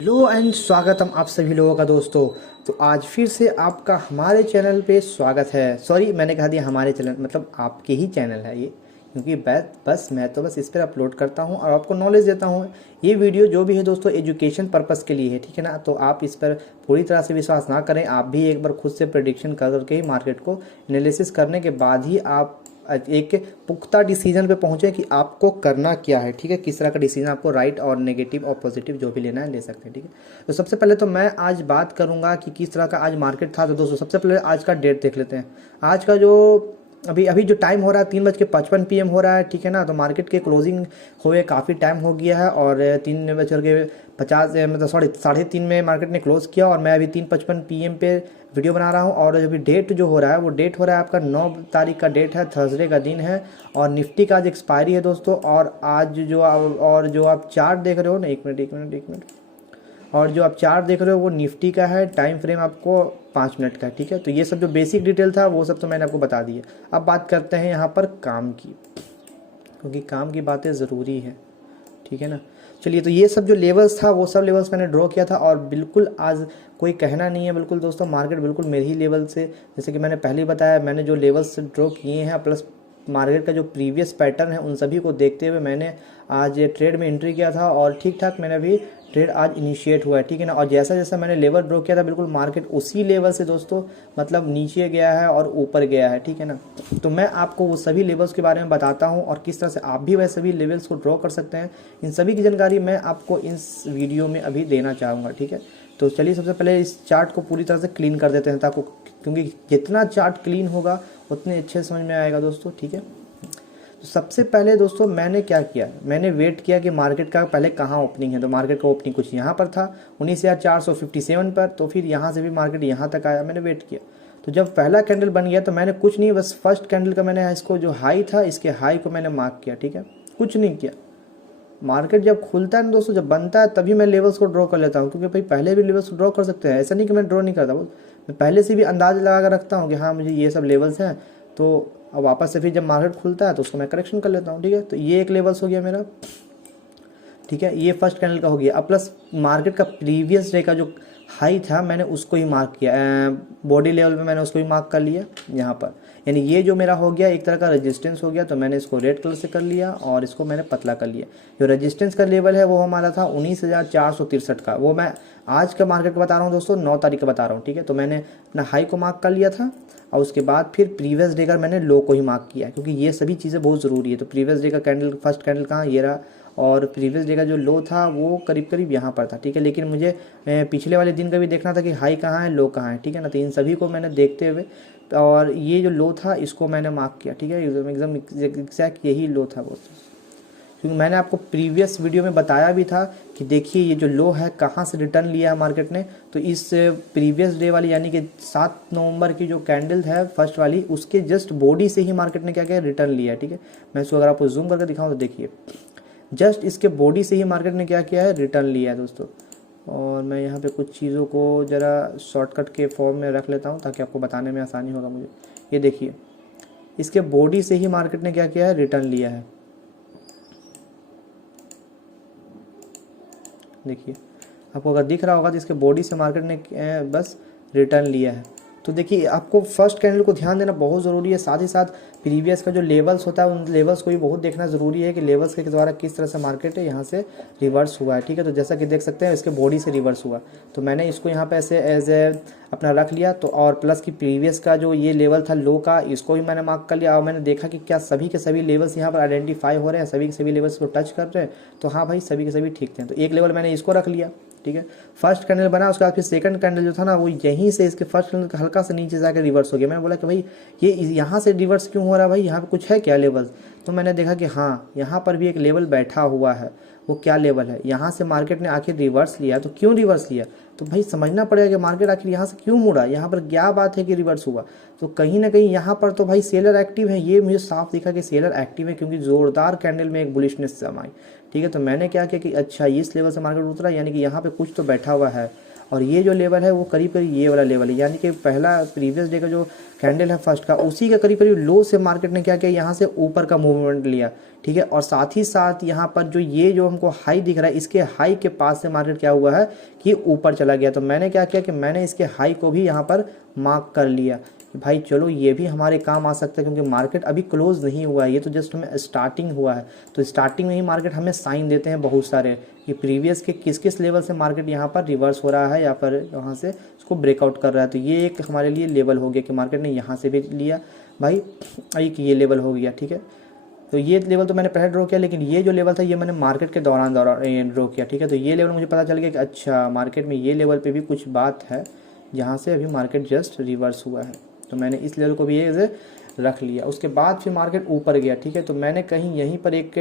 Hello and स्वागतम आप सभी लोगों का दोस्तों। तो आज फिर से आपका हमारे चैनल पे स्वागत है। सॉरी, मैंने कहा दिया हमारे चैनल, मतलब आपके ही चैनल है ये, क्योंकि मैं तो बस इस पर अपलोड करता हूँ और आपको नॉलेज देता हूँ। ये वीडियो जो भी है दोस्तों एजुकेशन पर्पज़ के लिए है, ठीक है ना। तो आप इस पर पूरी तरह से विश्वास ना करें, आप भी एक बार खुद से प्रेडिक्शन करके ही मार्केट को एनालिसिस करने के बाद ही आप एक पुख्ता डिसीजन पे पहुंचे कि आपको करना क्या है, ठीक है। किस तरह का डिसीजन आपको राइट और नेगेटिव और पॉजिटिव जो भी लेना है ले सकते हैं, ठीक है। तो सबसे पहले तो मैं आज बात करूंगा कि किस तरह का आज मार्केट था। तो दोस्तों सबसे पहले आज का डेट देख लेते हैं। आज का जो अभी अभी जो टाइम हो रहा है 3:55 PM हो रहा है, ठीक है ना। तो मार्केट के क्लोजिंग हुए काफ़ी टाइम हो गया है और 3:50 मतलब 3:30 में मार्केट ने क्लोज किया और मैं अभी 3:55 PM पे वीडियो बना रहा हूँ। और अभी डेट जो हो रहा है वो डेट हो रहा है आपका 9 तारीख का डेट है, थर्सडे का दिन है। और निफ्टी का आज एक्सपायरी है दोस्तों। और जो आप चार्ट देख रहे हो ना, एक मिनट, और जो आप चार्ट देख रहे हो वो निफ्टी का है। टाइम फ्रेम आपको 5 मिनट का है, ठीक है। तो ये सब जो बेसिक डिटेल था वो सब तो मैंने आपको बता दिया। अब बात करते हैं यहाँ पर काम की, क्योंकि काम की बातें ज़रूरी है, ठीक है ना। चलिए, तो ये सब जो लेवल्स था वो सब लेवल्स मैंने ड्रॉ किया था और बिल्कुल आज कोई कहना नहीं है, बिल्कुल दोस्तों मार्केट बिल्कुल मेरे ही लेवल से, जैसे कि मैंने पहले ही बताया, मैंने जो लेवल्स ड्रॉ किए हैं प्लस मार्केट का जो प्रीवियस पैटर्न है उन सभी को देखते हुए मैंने आज ट्रेड में एंट्री किया था और ठीक ठाक मैंने अभी ट्रेड आज इनिशिएट हुआ है, ठीक है ना। और जैसा जैसा मैंने लेवल ड्रॉ किया था बिल्कुल मार्केट उसी लेवल से दोस्तों मतलब नीचे गया है और ऊपर गया है, ठीक है ना। तो मैं आपको वो सभी लेवल्स के बारे में बताता हूँ और किस तरह से आप भी वह सभी लेवल्स को ड्रॉ कर सकते हैं। इन सभी की जानकारी मैं आपको इस वीडियो में अभी देना चाहूँगा, ठीक है। तो चलिए सबसे पहले इस चार्ट को पूरी तरह से क्लीन कर देते हैं, ताकि क्योंकि जितना चार्ट क्लीन होगा उतने अच्छे समझ में आएगा दोस्तों, ठीक है। तो सबसे पहले दोस्तों मैंने क्या किया, मैंने वेट किया कि मार्केट का पहले कहाँ ओपनिंग है। तो मार्केट का ओपनिंग कुछ यहाँ पर था 19,457 पर। तो फिर यहाँ से भी मार्केट यहाँ तक आया, मैंने वेट किया। तो जब पहला कैंडल बन गया तो मैंने कुछ नहीं, बस फर्स्ट कैंडल का मैंने इसको जो हाई था इसके हाई को मैंने मार्क किया, ठीक है। कुछ नहीं किया। मार्केट जब खुलता है ना दोस्तों, जब बनता है तभी मैं लेवल्स को ड्रॉ कर लेता हूँ, क्योंकि भाई पहले भी लेवल्स को ड्रॉ कर सकते हैं, ऐसा नहीं कि मैं ड्रॉ नहीं करता। मैं पहले से भी अंदाज लगा कर रखता हूँ कि हाँ मुझे ये सब लेवल्स हैं। तो अब वापस से फिर जब मार्केट खुलता है तो उसको मैं करेक्शन कर लेता हूँ, ठीक है। तो ये एक लेवल्स हो गया मेरा, ठीक है। ये फर्स्ट कैंडल का हो गया। अब प्लस मार्केट का प्रीवियस डे का जो हाई था मैंने उसको ही मार्क किया, बॉडी लेवल पे मैंने उसको ही मार्क कर लिया यहाँ पर। यानी ये जो मेरा हो गया एक तरह का रेजिस्टेंस हो गया, तो मैंने इसको रेड कलर से कर लिया और इसको मैंने पतला कर लिया। जो रेजिस्टेंस का लेवल है वो हमारा था 19,463 का। वो मैं आज का मार्केट का बता रहा हूँ दोस्तों, 9 तारीख का बता रहा हूँ, ठीक है। तो मैंने अपना हाई को मार्क कर लिया था और उसके बाद फिर प्रीवियस डे का मैंने लो को ही मार्क किया, क्योंकि ये सभी चीज़ें बहुत ज़रूरी है। तो प्रीवियस डे का कैंडल, फर्स्ट कैंडल कहाँ, ये रहा। और प्रीवियस डे का जो लो था वो करीब करीब यहाँ पर था, ठीक है। लेकिन मुझे पिछले वाले दिन का भी देखना था कि हाई कहाँ है, लो कहाँ है, ठीक है ना। तो इन सभी को मैंने देखते हुए और ये जो लो था इसको मैंने मार्क किया, ठीक है। एकदम एग्जैक्ट यही लो था वो, क्योंकि मैंने आपको प्रीवियस वीडियो में बताया भी था कि देखिए ये जो लो है कहाँ से रिटर्न लिया है मार्केट ने। तो इस प्रीवियस डे वाली यानी कि 7 नवंबर की जो कैंडल है फर्स्ट वाली, उसके जस्ट बॉडी से ही मार्केट ने क्या किया, रिटर्न लिया है, ठीक है। मैं इसको अगर आपको जूम करके दिखाऊँ तो देखिए जस्ट इसके बॉडी से ही मार्केट ने क्या किया है, रिटर्न लिया है दोस्तों। और मैं यहाँ पे कुछ चीज़ों को ज़रा शॉर्टकट के फॉर्म में रख लेता हूँ ताकि आपको बताने में आसानी होगा मुझे। ये देखिए इसके बॉडी से ही मार्केट ने क्या किया है, रिटर्न लिया है। देखिए आपको अगर दिख रहा होगा तो इसके बॉडी से मार्केट ने बस रिटर्न लिया है। तो देखिए आपको फर्स्ट कैंडल को ध्यान देना बहुत ज़रूरी है, साथ ही साथ प्रीवियस का जो लेवल्स होता है उन लेवल्स को भी बहुत देखना ज़रूरी है कि लेवल्स के द्वारा किस तरह से मार्केट है यहाँ से रिवर्स हुआ है, ठीक है। तो जैसा कि देख सकते हैं इसके बॉडी से रिवर्स हुआ, तो मैंने इसको यहाँ पे ऐसे एज ए अपना रख लिया। तो और प्लस की प्रीवियस का जो ये लेवल था लो का, इसको भी मैंने मार्क कर लिया। और मैंने देखा कि क्या सभी के सभी लेवल्स यहाँ पर आइडेंटिफाई हो रहे हैं, सभी के सभी लेवल्स को टच कर रहे हैं। तो हाँ भाई सभी के सभी ठीक थे। तो एक लेवल मैंने इसको रख लिया, ठीक है। फर्स्ट कैंडल बना, उसके बाद फिर सेकंड कैंडल जो था ना वो यहीं से इसके फर्स्ट कैंडल का हल्का से नीचे जाकर रिवर्स हो गया। मैंने बोला कि भाई ये यहाँ से रिवर्स क्यों हो रहा है, भाई यहाँ पे कुछ है क्या लेवल। तो मैंने देखा कि हाँ यहाँ पर भी एक लेवल बैठा हुआ है। वो क्या लेवल है, यहाँ से मार्केट ने आखिर रिवर्स लिया। तो क्यों रिवर्स लिया, तो भाई समझना पड़ेगा कि मार्केट आखिर यहाँ से क्यों मुड़ा, यहाँ पर क्या बात है कि रिवर्स हुआ। तो कहीं ना कहीं यहाँ पर तो भाई सेलर एक्टिव है, ये मुझे साफ दिखा कि सेलर एक्टिव है, क्योंकि ज़ोरदार कैंडल में एक बुलिशनेस समाई, ठीक है। तो मैंने क्या किया कि अच्छा इस लेवल से मार्केट उतरा, यानी कि यहाँ पे कुछ तो बैठा हुआ है। और ये जो लेवल है वो करीब करीब ये वाला लेवल है, यानी कि पहला प्रीवियस डे का जो कैंडल है फर्स्ट का, उसी का करीब करीब लो से मार्केट ने क्या किया, यहाँ से ऊपर का मूवमेंट लिया, ठीक है। और साथ ही साथ यहाँ पर जो ये जो हमको हाई दिख रहा है, इसके हाई के पास से मार्केट क्या हुआ है कि ऊपर चला गया। तो मैंने क्या किया कि मैंने इसके हाई को भी यहाँ पर मार्क कर लिया कि भाई चलो ये भी हमारे काम आ सकता है, क्योंकि मार्केट अभी क्लोज नहीं हुआ है, ये तो जस्ट हमें स्टार्टिंग हुआ है। तो स्टार्टिंग में ही मार्केट हमें साइन देते हैं बहुत सारे कि प्रीवियस के किस किस लेवल से मार्केट यहाँ पर रिवर्स हो रहा है या फिर यहाँ से उसको ब्रेकआउट कर रहा है। तो ये एक हमारे लिए लेवल हो गया कि मार्केट ने यहाँ से भी लिया भाई, एक ये लेवल हो गया, ठीक है। तो ये लेवल तो मैंने पहले ड्रॉ किया, लेकिन ये जो लेवल था ये मैंने मार्केट के दौरान ड्रॉ किया, ठीक है। तो ये लेवल मुझे पता चल गया कि अच्छा मार्केट में ये लेवल पे भी कुछ बात है, जहाँ से अभी मार्केट जस्ट रिवर्स हुआ है। तो मैंने इस लेवल को भी ये रख लिया। उसके बाद फिर मार्केट ऊपर गया, ठीक है। तो मैंने कहीं यहीं पर एक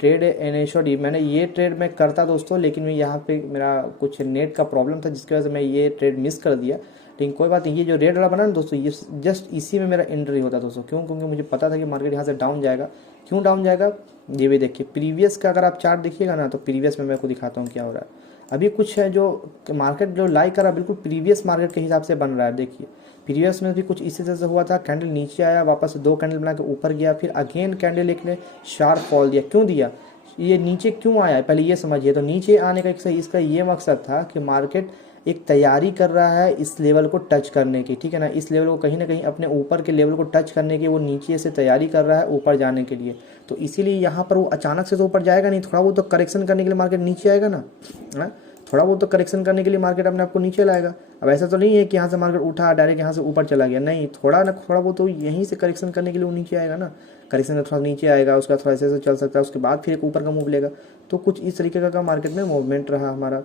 ट्रेड एनएसओडी, मैंने ये ट्रेड मैं करता दोस्तों, लेकिन मैं यहाँ पे मेरा कुछ नेट का प्रॉब्लम था जिसकी वजह से मैं ये ट्रेड मिस कर दिया। लेकिन कोई बात नहीं, ये जो रेड वाला बना ना दोस्तों, ये जस्ट इसी में मेरा एंट्री होता दोस्तों। क्यों? क्योंकि मुझे पता था कि मार्केट यहाँ से डाउन जाएगा। क्यों डाउन जाएगा ये भी देखिए, प्रीवियस का अगर आप चार्ट देखिएगा ना, तो प्रीवियस में मैं को दिखाता हूँ क्या हो रहा है। अभी कुछ है जो मार्केट जो लाई कर रहा है बिल्कुल प्रीवियस मार्केट के हिसाब से बन रहा है। देखिए प्रीवियस में भी कुछ इसी तरह से हुआ था, कैंडल नीचे आया, वापस 2 कैंडल बना के ऊपर गया, फिर अगेन कैंडल एक ने शार्प फॉल दिया। क्यों दिया? ये नीचे क्यों आया पहले ये समझिए। तो नीचे आने का इसका ये मकसद था कि मार्केट एक तैयारी कर रहा है इस लेवल को टच करने की, ठीक है ना। इस लेवल को कहीं ना कहीं अपने ऊपर के लेवल को टच करने की वो नीचे से तैयारी कर रहा है ऊपर जाने के लिए। तो इसीलिए यहाँ पर वो अचानक से तो ऊपर जाएगा नहीं, थोड़ा बहुत तो करेक्शन करने के लिए मार्केट नीचे आएगा ना, है? थोड़ा बहुत तो करेक्शन करने के लिए मार्केट अपने आपको नीचे लाएगा। अब ऐसा तो नहीं है कि यहाँ से मार्केट उठा डायरेक्ट यहाँ से ऊपर चला गया, नहीं, थोड़ा ना थोड़ा बहुत तो यहीं से करेक्शन करने के लिए वो नीचे आएगा ना। करेक्शन थोड़ा नीचे आएगा, उसका थोड़ा ऐसे चल सकता है, उसके बाद फिर एक ऊपर का मूव लेगा। तो कुछ इस तरीके का मार्केट में मूवमेंट रहा हमारा।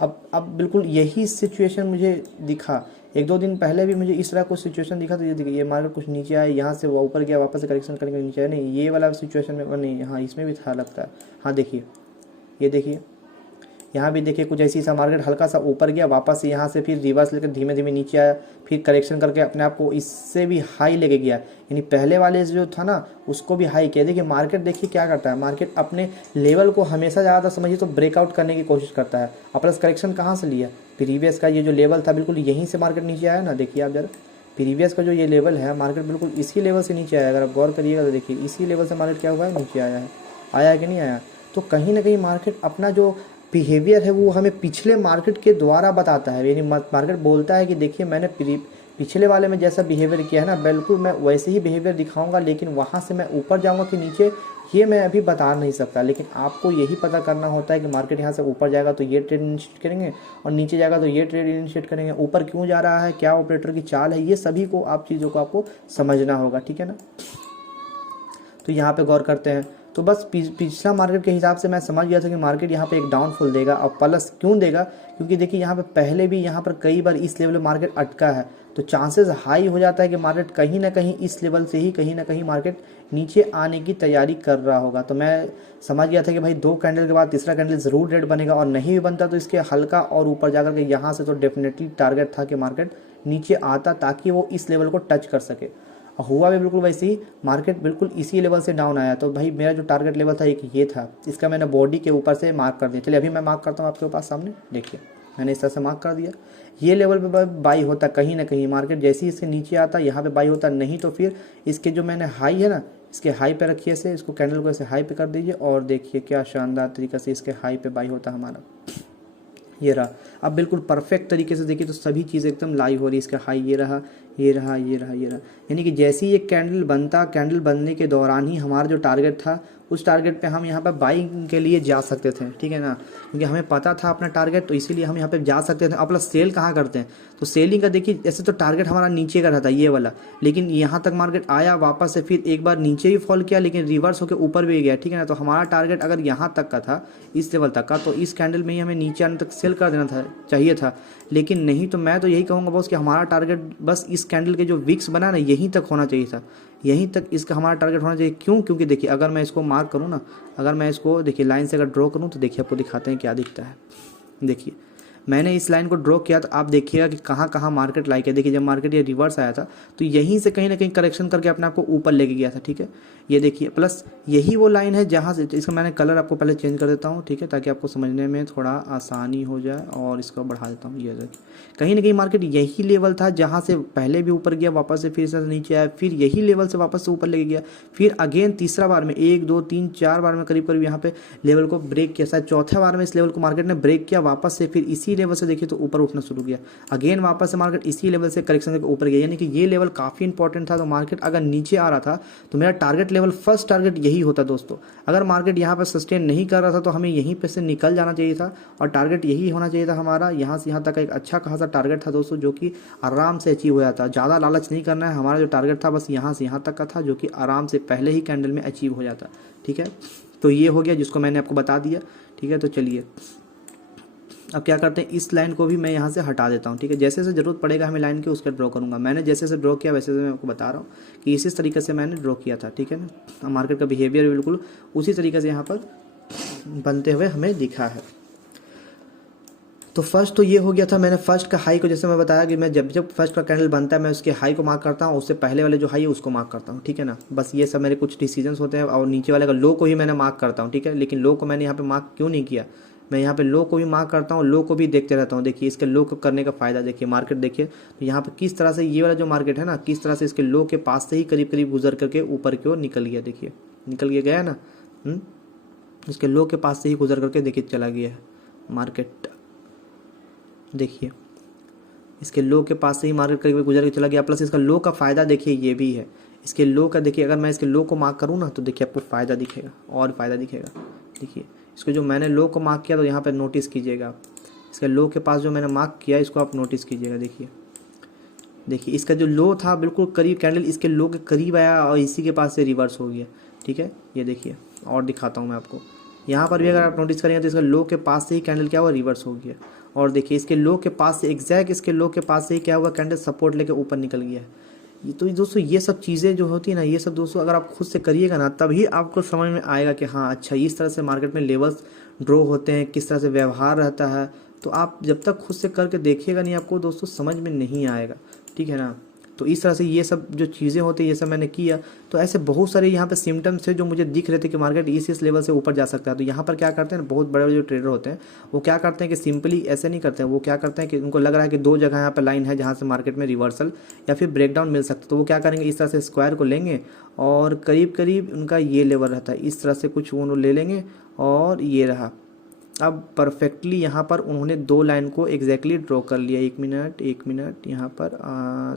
अब बिल्कुल यही सिचुएशन मुझे दिखा 1-2 दिन पहले भी मुझे इस तरह कुछ सिचुएशन दिखा। तो ये देखिए, ये मार्केट कुछ नीचे आया, यहाँ से वो ऊपर गया, वापस से करेक्शन करके नीचे आया। नहीं, ये वाला सिचुएशन में नहीं, हाँ इसमें भी था लगता है। हाँ देखिए, ये देखिए यहाँ भी देखिए कुछ ऐसी सा मार्केट हल्का सा ऊपर गया, वापस से यहाँ से फिर रिवर्स लेकर धीमे धीमे नीचे आया, फिर करेक्शन करके अपने आप को इससे भी हाई लेके गया, यानी पहले वाले जो था ना उसको भी हाई किया। देखिए मार्केट देखिए क्या करता है, मार्केट अपने लेवल को हमेशा ज़्यादा समझिए तो ब्रेकआउट करने की कोशिश करता है। और प्लस करेक्शन कहाँ से लिया? प्रीवियस का ये जो लेवल था बिल्कुल यहीं से मार्केट नीचे आया ना। देखिए आप जरा, प्रीवियस का जो ये लेवल है मार्केट बिल्कुल इसी लेवल से नीचे आया। अगर आप गौर करिएगा तो देखिए इसी लेवल से मार्केट क्या हुआ है, नीचे आया है कि नहीं आया। तो कहीं ना कहीं मार्केट अपना जो बिहेवियर है वो हमें पिछले मार्केट के द्वारा बताता है। यानी मार्केट बोलता है कि देखिए मैंने पिछले वाले में जैसा बिहेवियर किया है ना, बिल्कुल मैं वैसे ही बिहेवियर दिखाऊंगा, लेकिन वहाँ से मैं ऊपर जाऊंगा कि नीचे ये मैं अभी बता नहीं सकता। लेकिन आपको यही पता करना होता है कि मार्केट यहाँ से ऊपर जाएगा तो ये ट्रेड इनिशिएट करेंगे, और नीचे जाएगा तो ये ट्रेड इनिशिएट करेंगे। ऊपर क्यों जा रहा है, क्या ऑपरेटर की चाल है, ये सभी को आप चीज़ों को आपको समझना होगा, ठीक है ना। तो यहाँ पे गौर करते हैं। तो बस पिछला मार्केट के हिसाब से मैं समझ गया था कि मार्केट यहाँ पे एक डाउनफॉल देगा। और प्लस क्यों देगा, क्योंकि देखिए यहाँ पे पहले भी यहाँ पर कई बार इस लेवल में मार्केट अटका है। तो चांसेस हाई हो जाता है कि मार्केट कहीं ना कहीं इस लेवल से ही कहीं ना कहीं मार्केट नीचे आने की तैयारी कर रहा होगा। तो मैं समझ गया था कि भाई 2 कैंडल के बाद तीसरा कैंडल ज़रूर रेड बनेगा, और नहीं भी बनता तो इसके हल्का और ऊपर जाकर के यहाँ से तो डेफिनेटली टारगेट था कि मार्केट नीचे आता ताकि वो इस लेवल को टच कर सके। हुआ भी बिल्कुल वैसे ही, मार्केट बिल्कुल इसी लेवल से डाउन आया। तो भाई मेरा जो टारगेट लेवल था एक ये था, इसका मैंने बॉडी के ऊपर से मार्क कर दिया। चलिए अभी मैं मार्क करता हूँ आपके पास सामने, देखिए मैंने इस तरह से मार्क कर दिया। ये लेवल पे बाई होता कहीं ना कहीं, मार्केट जैसे ही इसके नीचे आता यहाँ पे बाई होता, नहीं तो फिर इसके जो मैंने हाई है ना, इसके हाई पे रखिए से, इसको कैंडल को ऐसे हाई पे कर दीजिए, और देखिए क्या शानदार तरीके से इसके हाई पे बाई होता हमारा। ये रहा, अब बिल्कुल परफेक्ट तरीके से देखिए तो सभी चीज़ें एकदम लाइव हो रही है। इसका हाई ये रहा, ये रहा, ये रहा, ये रहा, यानी कि जैसे ही ये कैंडल बनता, कैंडल बनने के दौरान ही हमारा जो टारगेट था उस टारगेट पे हम यहाँ पर बाइंग के लिए जा सकते थे, ठीक है ना। क्योंकि हमें पता था अपना टारगेट, तो इसीलिए हम यहाँ पे जा सकते थे। अब प्लस सेल कहाँ करते हैं, तो सेलिंग का देखिए ऐसे तो टारगेट हमारा नीचे का रहता ये वाला, लेकिन यहाँ तक मार्केट आया वापस से, फिर एक बार नीचे भी फॉल किया लेकिन रिवर्स होकर ऊपर भी गया, ठीक है ना। तो हमारा टारगेट अगर यहाँ तक का था, इस लेवल तक का, तो इस कैंडल में ही हमें नीचे आने तक सेल कर देना था, चाहिए था। लेकिन नहीं, तो मैं तो यही कहूँगा बॉस कि हमारा टारगेट बस इस कैंडल के जो विक्स बना ना यहीं तक होना चाहिए था, यहीं तक इसका हमारा टारगेट होना चाहिए। क्यों? क्योंकि देखिए अगर मैं इसको मार्क करूँ ना, अगर मैं इसको देखिए लाइन से अगर ड्रॉ करूँ तो देखिए आपको दिखाते हैं क्या दिखता है। देखिए मैंने इस लाइन को ड्रॉ किया तो आप देखिएगा कि कहाँ कहाँ मार्केट लाइक है। देखिए जब मार्केट ये रिवर्स आया था तो यहीं से कहीं ना कहीं करेक्शन करके अपने आप को ऊपर लेके गया था, ठीक है। ये देखिए प्लस यही वो लाइन है जहाँ से, इसका मैंने कलर आपको पहले चेंज कर देता हूँ, ठीक है, ताकि आपको समझने में थोड़ा आसानी हो जाए। और इसको बढ़ा देता हूँ। ये देखिए कहीं ना कहीं मार्केट यही लेवल था जहाँ से पहले भी ऊपर गया, वापस से फिर से नीचे आया, फिर यही लेवल से वापस से ऊपर लेके गया, फिर अगेन तीसरा बार में 1 2 3 4 बार में करीब करीब यहाँ पे लेवल को ब्रेक किया। शायद चौथे बार में इस लेवल को मार्केट ने ब्रेक किया, वापस से फिर इसी लेवल से देखिए तो ऊपर उठना शुरू किया। अगेन वापस से मार्केट इसी लेवल से करेक्शन करके ऊपर गया, यानी कि ये लेवल काफ़ी इंपॉर्टेंट था। तो मार्केट अगर नीचे आ रहा था तो मेरा टारगेट लेवल, फर्स्ट टारगेट यही होता दोस्तों। अगर मार्केट यहाँ पर सस्टेन नहीं कर रहा था तो हमें यहीं पे से निकल जाना चाहिए था और टारगेट यही होना चाहिए था हमारा। यहाँ से यहाँ तक एक अच्छा खासा टारगेट था दोस्तों, जो कि आराम से अचीव हो जाता। ज़्यादा लालच नहीं करना है, हमारा जो टारगेट था बस यहाँ से यहाँ तक का था, जो कि आराम से पहले ही कैंडल में अचीव हो जाता, ठीक है। तो ये हो गया जिसको मैंने आपको बता दिया, ठीक है। तो चलिए अब क्या करते हैं, इस लाइन को भी मैं यहाँ से हटा देता हूँ, ठीक है। जैसे जैसे ज़रूरत पड़ेगा हमें लाइन के उसका ड्रॉ करूँगा। मैंने जैसे जैसे ड्रॉ किया वैसे वैसे मैं आपको बता रहा हूँ कि इसी तरीके से मैंने ड्रॉ किया था, ठीक है ना। मार्केट का बिहेवियर बिल्कुल उसी तरीके से यहाँ पर बनते हुए हमें दिखा है। तो फर्स्ट तो ये हो गया था, मैंने फर्स्ट का हाई को, जैसे मैं बताया कि मैं जब जब फर्स्ट का कैंडल बनता है मैं उसके हाई को मार्क करता हूँ, उससे पहले वाले जो हाई है उसको मार्क करता हूँ, ठीक है ना। बस ये सब मेरे कुछ डिसीजंस होते हैं। और नीचे वाले का लो को ही मैंने मार्क करता हूँ, ठीक है। लेकिन लो को मैंने यहाँ पे मार्क क्यों नहीं किया, मैं यहाँ पे लो को भी मार्क करता हूँ, लो को भी देखते रहता हूँ। देखिए इसके लो को करने का फ़ायदा देखिए, मार्केट देखिए तो यहाँ पे किस तरह से ये वाला जो मार्केट है ना, किस तरह से इसके लो के पास से ही करीब करीब गुजर करके ऊपर की ओर निकल गया। देखिए निकल के गया ना, इसके लो के पास से ही गुजर करके देखिए चला गया है मार्केट। देखिए इसके लो के पास से ही मार्केट करीब गुजर के चला गया। प्लस इसका लो का फ़ायदा देखिए ये भी है, इसके लो का देखिए, अगर मैं इसके लो को मार्क करूँ ना तो देखिए आपको फ़ायदा दिखेगा और फ़ायदा दिखेगा। देखिए इसको जो मैंने लो को मार्क किया तो यहाँ पर नोटिस कीजिएगा आप, इसके लो के पास जो मैंने मार्क किया इसको आप नोटिस कीजिएगा। देखिए इसका जो लो था बिल्कुल करीब, कैंडल इसके लो के करीब आया और इसी के पास से रिवर्स हो गया, ठीक है। ये देखिए और दिखाता हूँ मैं आपको, यहाँ पर भी अगर आप नोटिस करेंगे तो इसका लो के पास से ही कैंडल क्या हुआ, रिवर्स हो गया। और देखिए इसके लो के पास से एग्जैक्ट इसके लो के पास से ही क्या हुआ, कैंडल सपोर्ट लेके ऊपर निकल गया है। ये तो दोस्तों ये सब चीज़ें जो होती है ना, ये सब दोस्तों अगर आप खुद से करिएगा ना तभी आपको समझ में आएगा कि हाँ अच्छा इस तरह से मार्केट में लेवल्स ड्रॉ होते हैं, किस तरह से व्यवहार रहता है। तो आप जब तक खुद से करके देखिएगा नहीं आपको दोस्तों समझ में नहीं आएगा, ठीक है ना। तो इस तरह से ये सब जो चीज़ें होती है ये सब मैंने किया। तो ऐसे बहुत सारे यहाँ पे सिम्टम्स थे जो मुझे दिख रहे थे कि मार्केट इस लेवल से ऊपर जा सकता है। तो यहाँ पर क्या करते हैं, बहुत बड़े बड़े जो ट्रेडर होते हैं वो क्या करते हैं कि सिंपली ऐसे नहीं करते हैं, वो क्या करते हैं कि उनको लग रहा है कि 2 जगह यहाँ पर लाइन है जहाँ से मार्केट में रिवर्सल या फिर ब्रेकडाउन मिल सकता है। तो वो क्या करेंगे, इस तरह से स्क्वायर को लेंगे और करीब करीब उनका ये लेवल रहता है, इस तरह से कुछ वो ले लेंगे और ये रहा। अब परफेक्टली यहाँ पर उन्होंने 2 लाइन को एग्जैक्टली ड्रॉ कर लिया। एक मिनट यहाँ पर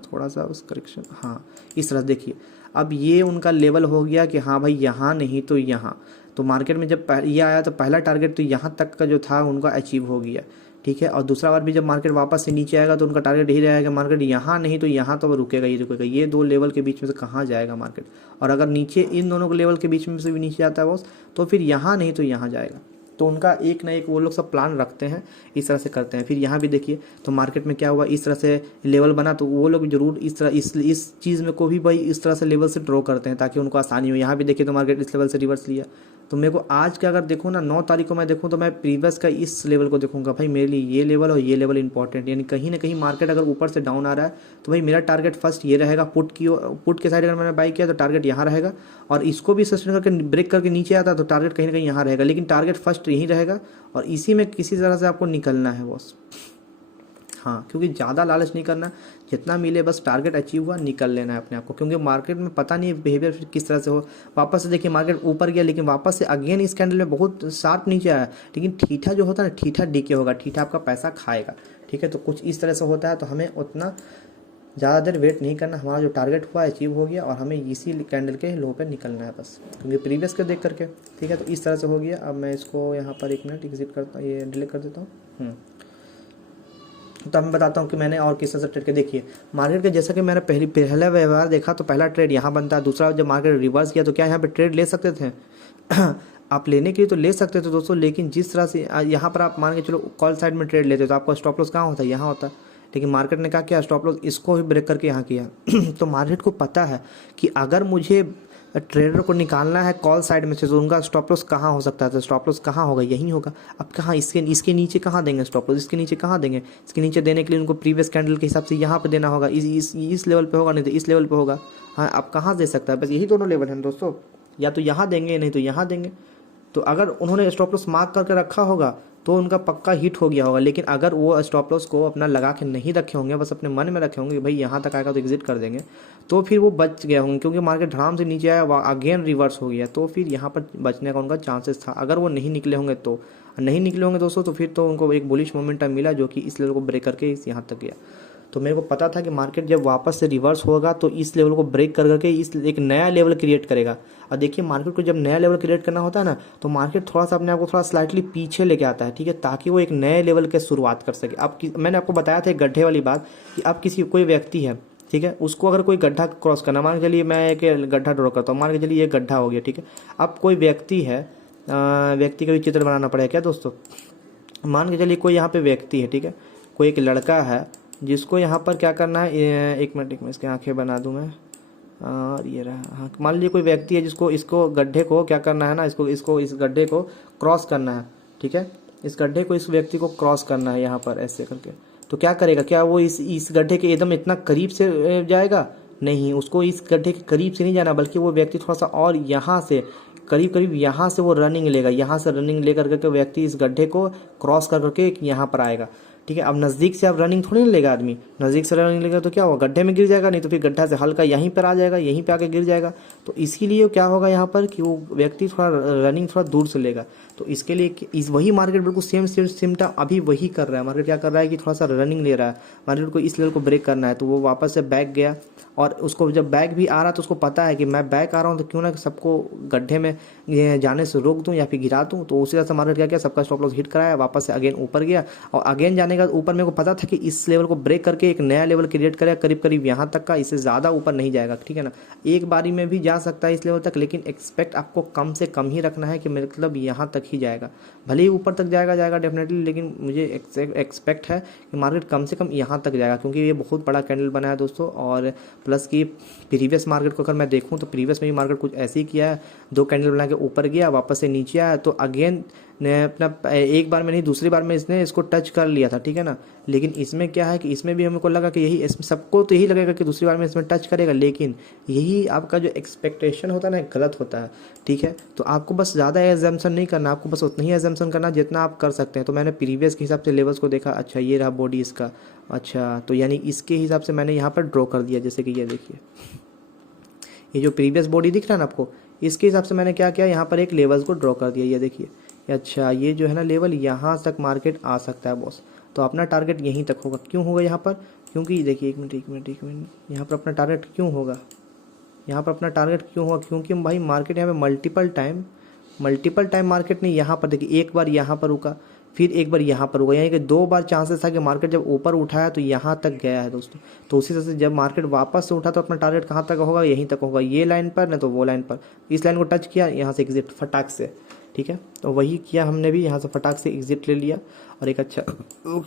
थोड़ा सा उस करेक्शन, हाँ इस तरह देखिए। अब ये उनका लेवल हो गया कि हाँ भाई यहाँ नहीं तो यहाँ। तो मार्केट में जब ये आया तो पहला टारगेट तो यहाँ तक का जो था उनका अचीव हो गया, ठीक है। और दूसरा बार भी जब मार्केट वापस से नीचे आएगा तो उनका टारगेट यही रहेगा कि मार्केट यहाँ नहीं तो यहाँ तो रुकेगा ही रुकेगा। ये 2 लेवल के बीच में से कहाँ जाएगा मार्केट, और अगर नीचे इन दोनों के लेवल के बीच में से भी नीचे जाता है बॉस तो फिर यहाँ नहीं तो यहाँ जाएगा। तो उनका एक ना एक वो लोग सब प्लान रखते हैं, इस तरह से करते हैं। फिर यहाँ भी देखिए तो मार्केट में क्या हुआ, इस तरह से लेवल बना तो वो लोग जरूर इस तरह इस चीज़ में को भी भाई इस तरह से लेवल से ड्रॉ करते हैं ताकि उनको आसानी हो। यहाँ भी देखिए तो मार्केट इस लेवल से रिवर्स लिया। तो मेरे को आज का अगर देखूँ ना 9 तारीख को मैं देखूँ तो मैं प्रीवियस का इस लेवल को देखूंगा। भाई मेरे लिए ये लेवल और ये लेवल इंपॉर्टेंट, यानी कहीं ना कहीं मार्केट अगर ऊपर से डाउन आ रहा है तो भाई मेरा टारगेट फर्स्ट ये रहेगा, पुट के साइड अगर मैंने बाई किया तो टारगेट यहाँ रहेगा, और इसको भी सस्टेन करके ब्रेक करके नीचे आता है तो टारगेट कहीं ना कहीं यहाँ रहेगा। लेकिन टारगेट फर्स्ट यहीं रहेगा और इसी में किसी तरह से आपको निकलना है बॉस। हाँ क्योंकि ज़्यादा लालच नहीं करना, जितना मिले बस टारगेट अचीव हुआ निकल लेना है अपने आप को, क्योंकि मार्केट में पता नहीं बिहेवियर फिर किस तरह से हो। वापस से देखिए मार्केट ऊपर गया लेकिन वापस से अगेन इस कैंडल में बहुत शार्प नीचे आया, लेकिन ठीठा जो होता है ना, ठीठा डीके होगा, ठीठा आपका पैसा खाएगा, ठीक है। तो कुछ इस तरह से होता है, तो हमें उतना ज़्यादा देर वेट नहीं करना, हमारा जो टारगेट हुआ अचीव हो गया और हमें इसी कैंडल के लो पे निकलना है बस, क्योंकि प्रीवियस के देख करके, ठीक है। तो इस तरह से हो गया। अब मैं इसको यहाँ पर 1 मिनट एग्जिट करता हूँ, ये डिलीट कर देता हूँ। तो अब मैं बताता हूँ कि मैंने और किस तरह से ट्रेड के देखिए मार्केट के, जैसा कि मैंने पहला व्यवहार देखा तो पहला ट्रेड यहाँ बनता है, दूसरा जब मार्केट रिवर्स किया तो क्या यहाँ पे ट्रेड ले सकते थे आप लेने के लिए तो ले सकते थे दोस्तों, लेकिन जिस तरह से यहाँ पर आप मान के चलो कॉल साइड में ट्रेड लेते तो आपका स्टॉप लॉस कहाँ होता है, यहाँ होता है। लेकिन मार्केट ने क्या किया, स्टॉप लॉस इसको भी ब्रेक करके यहाँ किया तो मार्केट को पता है कि अगर मुझे ट्रेडर को निकालना है कॉल साइड में से, तो उनका स्टॉप लॉस कहाँ हो सकता है? तो स्टॉप लॉस कहाँ होगा? यहीं होगा। अब कहाँ इसके नीचे कहाँ देंगे स्टॉप लॉस? इसके नीचे कहाँ देंगे? इसके नीचे देने के लिए उनको प्रीवियस कैंडल के हिसाब से यहाँ पे देना होगा, इस लेवल पे होगा, नहीं तो इस लेवल पे होगा। हाँ, अब कहाँ दे सकता है? बस यही दोनों लेवल हैं दोस्तों, या तो यहाँ देंगे नहीं तो यहाँ देंगे। तो अगर उन्होंने स्टॉप लॉस मार्क करके रखा होगा तो उनका पक्का हिट हो गया होगा। लेकिन अगर वो स्टॉप लॉस को अपना लगा के नहीं रखे होंगे, बस अपने मन में रखे होंगे कि भाई यहाँ तक आएगा तो एग्जिट कर देंगे, तो फिर वो बच गए होंगे, क्योंकि मार्केट धड़ाम से नीचे आया, अगेन रिवर्स हो गया, तो फिर यहाँ पर बचने का उनका चांसेस था। अगर वो नहीं निकले होंगे तो नहीं निकले होंगे दोस्तों, तो फिर तो उनको एक बुलिश मोमेंटम मिला जो कि इस लेवल को ब्रेक करके यहाँ तक गया। तो मेरे को पता था कि मार्केट जब वापस से रिवर्स होगा तो इस लेवल को ब्रेक कर करके इस एक नया लेवल क्रिएट करेगा। और देखिए, मार्केट को जब नया लेवल क्रिएट करना होता है ना, तो मार्केट थोड़ा सा अपने आप को थोड़ा स्लाइटली पीछे लेके आता है, ठीक है, ताकि वो एक नए लेवल के शुरुआत कर सके। अब मैंने आपको बताया था एक गड्ढे वाली बात कि अब कोई व्यक्ति है, ठीक है, उसको अगर कोई गड्ढा क्रॉस करना, मान के चलिए मैं एक गड्ढा ड्रॉ करता हूँ, मान के चलिए ये गड्ढा हो गया, ठीक है। अब कोई व्यक्ति है, व्यक्ति का भी चित्र बनाना पड़ेगा क्या दोस्तों? मान के चलिए कोई यहाँ पे व्यक्ति है, ठीक है, कोई एक लड़का है जिसको यहाँ पर क्या करना है, एक मिनट इसकी आंखें बना दूँ मैं, और ये रहा। हाँ, मान लीजिए कोई व्यक्ति है जिसको इसको गड्ढे को क्या करना है ना, इस गड्ढे को क्रॉस करना है, ठीक है, इस गड्ढे को इस व्यक्ति को क्रॉस करना है यहाँ पर ऐसे करके। तो क्या करेगा? क्या वो इस गड्ढे के एकदम इतना करीब से जाएगा? नहीं, उसको इस गड्ढे के करीब से नहीं जाना, बल्कि वो व्यक्ति थोड़ा सा और यहाँ से करीब यहाँ से वो रनिंग लेगा, यहाँ से रनिंग लेकर करके व्यक्ति इस गड्ढे को क्रॉस कर करके यहाँ पर आएगा, ठीक है। अब नज़दीक से आप रनिंग थोड़ी ना लेगा आदमी, नज़दीक से रनिंग लेगा तो क्या होगा? गड्ढे में गिर जाएगा, नहीं तो फिर गड्ढा से हल्का यहीं पर आ जाएगा, यहीं पे आके गिर जाएगा। तो इसीलिए क्या होगा यहाँ पर कि वो व्यक्ति थोड़ा रनिंग थोड़ा दूर से लेगा। तो इसके लिए वही मार्केट बिल्कुल सेम सिम्टम अभी वही कर रहा है। मार्केट क्या कर रहा है कि थोड़ा सा रनिंग ले रहा है, मार्केट को इस लेवल को ब्रेक करना है, तो वो वापस से बैक गया। और उसको जब बैक भी आ रहा तो उसको पता है कि मैं बैक आ रहा हूँ तो क्यों ना सबको गड्ढे में जाने से रोक दूँ या फिर गिरा दूँ। तो उसी तरह से मार्केट क्या किया, सबका स्टॉप लॉस हिट कराया, वापस से अगेन ऊपर गया। और अगेन जाने का ऊपर मेरे को पता था कि इस लेवल को ब्रेक करके एक नया लेवल क्रिएट करेगा, करीब यहाँ तक का, इससे ज़्यादा ऊपर नहीं जाएगा, ठीक है ना। एक बारी में भी जा सकता है इस लेवल तक, लेकिन एक्सपेक्ट आपको कम से कम ही रखना है कि मतलब यहाँ तक ही जाएगा। भले ही ऊपर तक जाएगा डेफिनेटली, लेकिन मुझे एक्सपेक्ट है कि मार्केट कम से कम यहाँ तक जाएगा, क्योंकि ये बहुत बड़ा कैंडल बना है दोस्तों। और प्लस की प्रीवियस मार्केट को अगर मैं देखूँ तो प्रीवियस में भी मार्केट कुछ ऐसे ही किया है, 2 कैंडल बना के ऊपर गया, वापस से नीचे आया, तो अगेन ने अपना एक बार में नहीं दूसरी बार में इसने इसको टच कर लिया था, ठीक है ना। लेकिन इसमें क्या है कि इसमें भी हमको लगा कि यही, इसमें सबको तो यही लगेगा कि दूसरी बार में इसमें टच करेगा, लेकिन यही आपका जो एक्सपेक्टेशन होता है ना, गलत होता है, ठीक है। तो आपको बस ज़्यादा एजम्पशन नहीं करना, आपको बस उतना ही एजम्पशन करना जितना आप कर सकते हैं। तो मैंने प्रीवियस के हिसाब से लेवल्स को देखा, अच्छा ये रहा बॉडी इसका, अच्छा तो यानी इसके हिसाब से मैंने यहाँ पर ड्रॉ कर दिया। जैसे कि ये देखिए, ये जो प्रीवियस बॉडी दिख रहा है ना आपको, इसके हिसाब से मैंने क्या किया, यहाँ पर एक लेवल्स को ड्रॉ कर दिया। ये देखिए, अच्छा ये जो है ना लेवल, यहाँ तक मार्केट आ सकता है बॉस, तो अपना टारगेट यहीं तक होगा। क्यों होगा यहाँ पर? क्योंकि देखिए, एक मिनट, यहाँ पर अपना टारगेट क्यों होगा, यहाँ पर अपना टारगेट क्यों होगा? क्योंकि भाई मार्केट यहाँ पे मल्टीपल टाइम मार्केट ने यहाँ पर देखिए, एक बार यहाँ पर रुका, फिर एक बार यहाँ पर रुका, यानी कि 2 बार चांसेस था कि मार्केट जब ऊपर उठाया तो यहाँ तक गया है दोस्तों। तो उसी तरह से जब मार्केट वापस से उठा तो अपना टारगेट कहाँ तक होगा? यहीं तक होगा, ये लाइन पर, ना तो वो लाइन पर। इस लाइन को टच किया, यहाँ से एग्जिट फटाक से, ठीक है। तो वही किया हमने भी, यहाँ से फटाक से एग्जिट ले लिया। और एक अच्छा